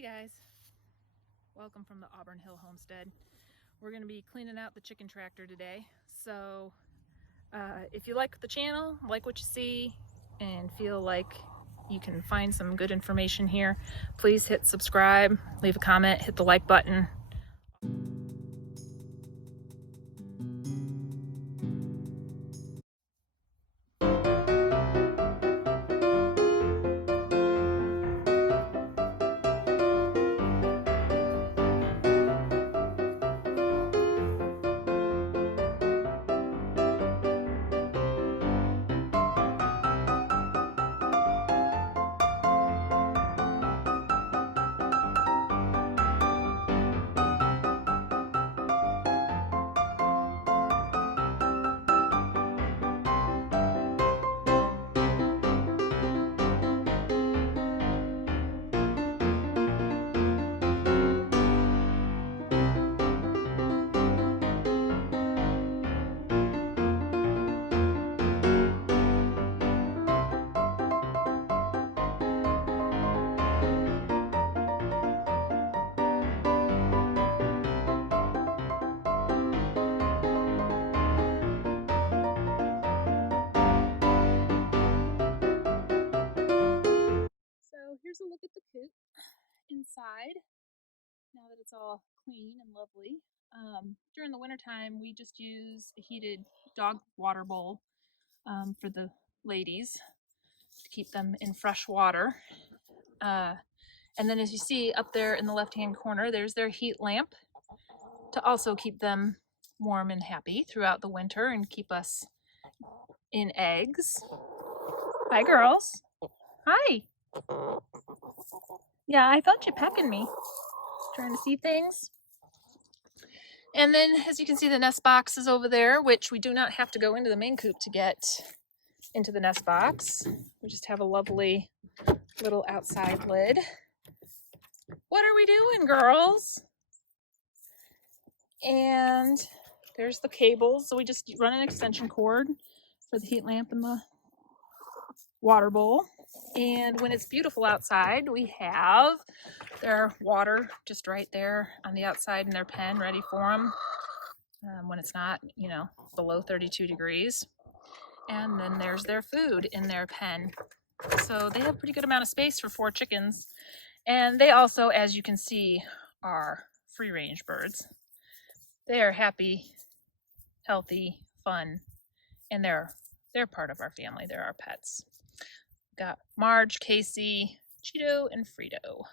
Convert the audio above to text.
Hey guys, welcome from the Auburn Hill Homestead. We're going to be cleaning out the chicken tractor today. So if you like the channel, like what you see, and feel like you can find some good information here, please hit subscribe, leave a comment, hit the like button. So here's a look at the coop inside, now that it's all clean and lovely. During the wintertime, we just use a heated dog water bowl for the ladies to keep them in fresh water. And then as you see up there in the left-hand corner, there's their heat lamp to also keep them warm and happy throughout the winter and keep us in eggs. Hi, girls. Hi. Yeah, I felt you pecking me. Trying to see things. And then, as you can see, the nest box is over there, which we do not have to go into the main coop to get into the nest box. We just have a lovely little outside lid. What are we doing, girls? And there's the cables. So we just run an extension cord for the heat lamp and the water bowl. And when it's beautiful outside, we have their water just right there on the outside in their pen, ready for them when it's not, below 32 degrees. And then there's their food in their pen. So they have a pretty good amount of space for 4 chickens. And they also, as you can see, are free-range birds. They are happy, healthy, fun, and they're part of our family. They're our pets. We've got Marge, Casey, Cheeto, and Frito.